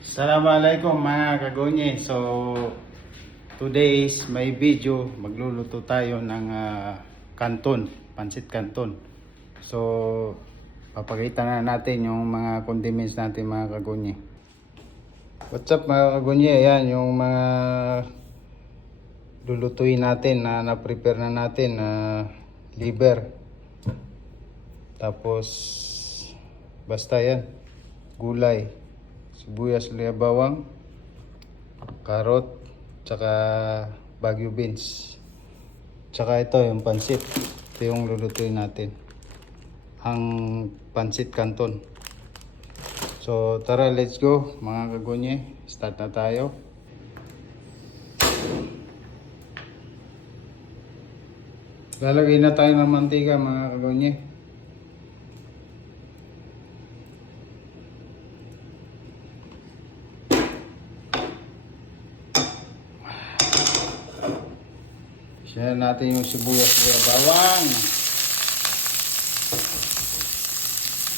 Assalamualaikum mga kagonye. So today is may video. Magluluto tayo ng kanton, pansit kanton. So papakita na natin yung mga condiments natin mga kagonye. What's up mga kagonye? Ayan yung mga lulutuin natin na prepare na natin na liver. Tapos basta yan, gulay, sibuyas, luya, bawang, karot, tsaka Baguio beans. Tsaka ito yung pansit. Ito yung lulutuin natin. Ang pansit kanton. So tara, let's go mga kagonye. Start na tayo. Lalagay na tayo ng mantika mga kagonye. Share natin yung sibuyas at bawang.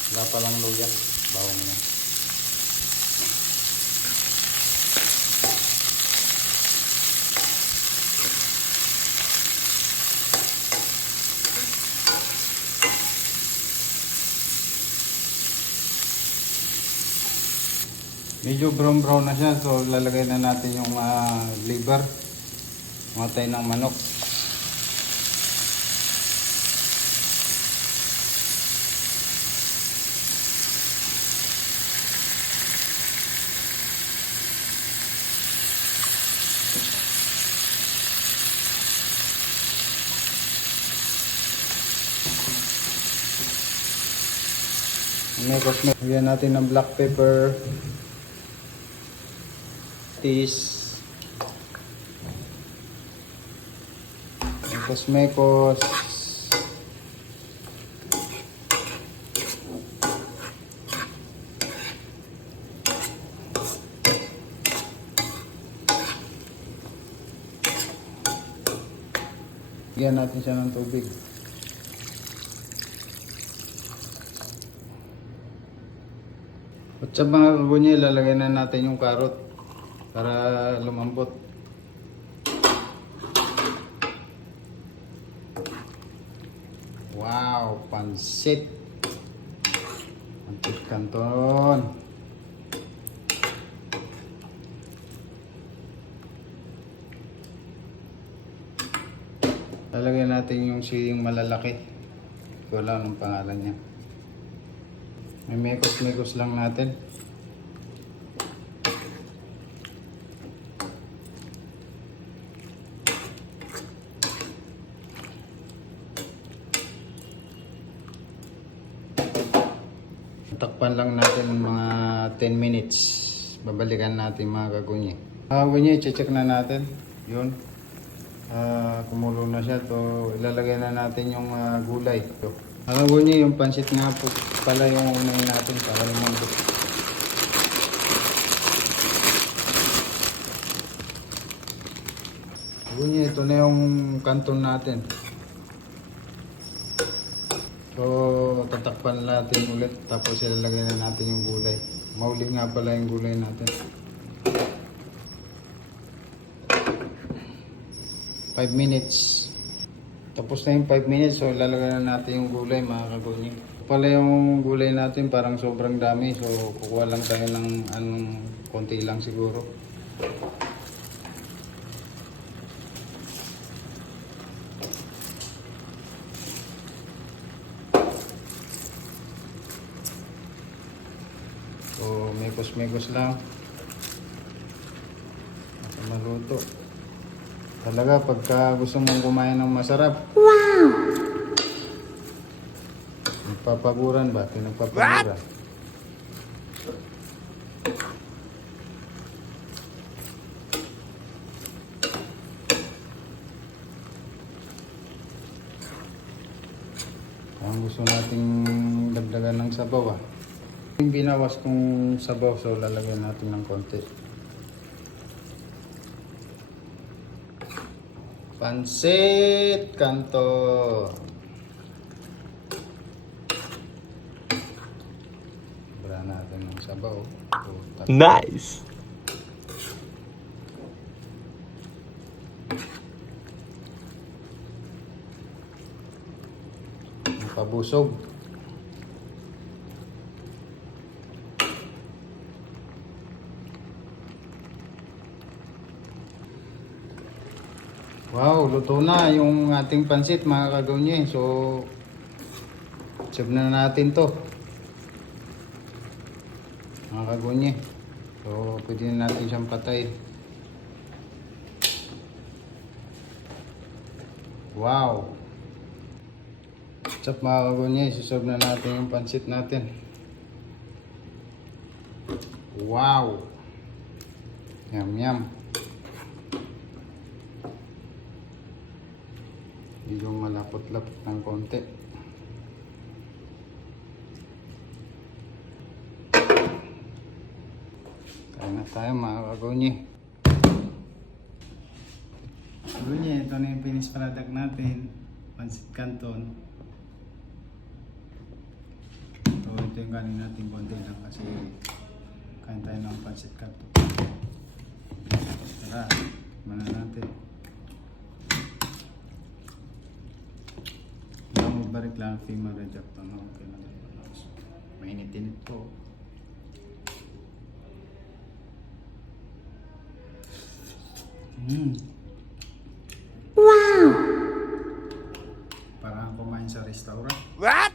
Wala pa lang luya, bawang na. Medyo brown na siya, so lalagay na natin yung liver, matay ng manok. Lagyan natin ng black pepper, tis, mekos, lagyan natin siya ng tubig. At sa mga kagonye, lalagay na natin yung karot para lumambot. Wow, pansit kanton. Lalagay natin yung siling malalaki. Ito lang ang pangalan niya. May mekos lang natin. Takpan lang natin ng mga 10 minutes. Babalikan natin mga kagunye. Kagunye, check na natin. Yun. Kumulo na siya. To ilalagay na natin yung gulay. Ito. Kagunye, yung pansit nga po pala yung unahin natin para lumambot. Kagunye, ito na yung kanton natin. So, tatakpan natin ulit, tapos ilalagay na natin yung gulay. Mauli nga pala yung gulay natin. 5 minutes. Tapos na yung 5 minutes, so ilalagay na natin yung gulay mga kagunyi. Pala yung gulay natin parang sobrang dami, so kukuha lang tayo ng konti lang siguro. So, mekos lang. At maluto. Talaga, pagka gusto mong kumain ng masarap. Wow! Nagpapaguran ba? Pinagpapaguran. Ang gusto nating dagdagan ng sabaw Yung binawas kong sabaw, so lalagyan natin ng konti. Pansit kanton. Sobra natin ng Sabaw. Nice! Pabusog. Wow, luto na yung ating pansit mga kagawnye. So, serve na natin to. Mga kagawnye. So, pwede na natin siyang patay. Wow! What's up mga kagawnye? Siserve na natin yung pansit natin. Wow! Yum yum! Medyo malapot-lapot ng konti. Kain na tayo mga kagawnye. Kagawnye, ito na yung finished product natin. Pansit Canton. So ito yung kanin natin konti lang kasi kain tayo ng pansit Canton. Tara, mana natin. Barik lang female reject na okay na lang. Mainitin ito. Wow! Parang kumain sa restaurant. What?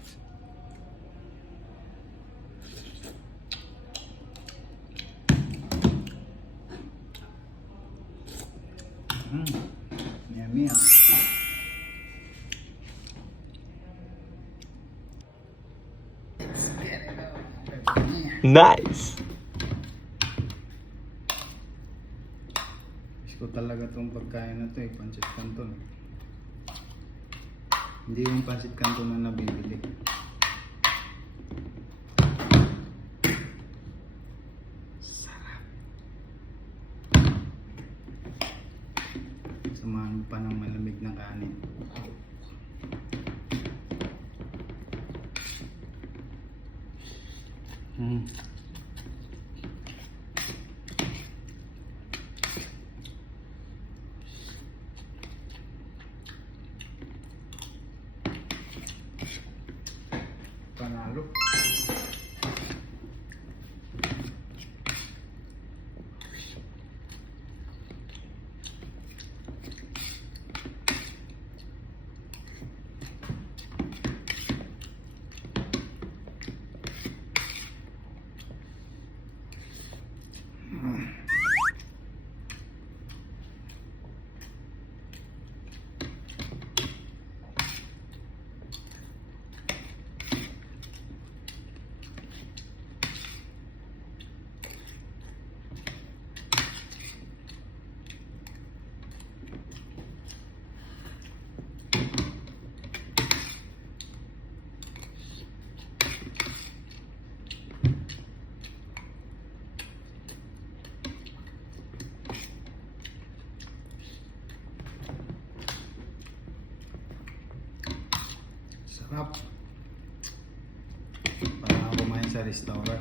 Yummy ah. Nice! Gusto ko talaga itong pagkain na ito eh, Pansit Canton. Hindi yung Pansit Canton na nabibili. Sarap. Samahan pa ng malamig na kanin. Panalo. Sarap. Parang kumain sa restaurant.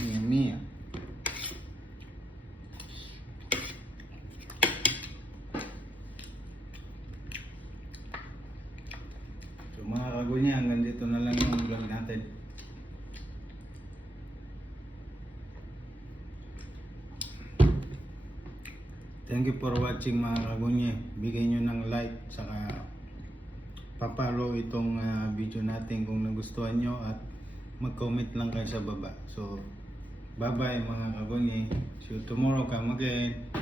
Yummy. So mga kagawnye, hanggang dito na lang yung vlog natin. Thank you for watching mga kagawnye. Bigay nyo ng like, saka papalo itong video natin kung nagustuhan nyo at mag-comment lang kayo sa baba. So bye bye mga kagawnye. See you tomorrow. Come again.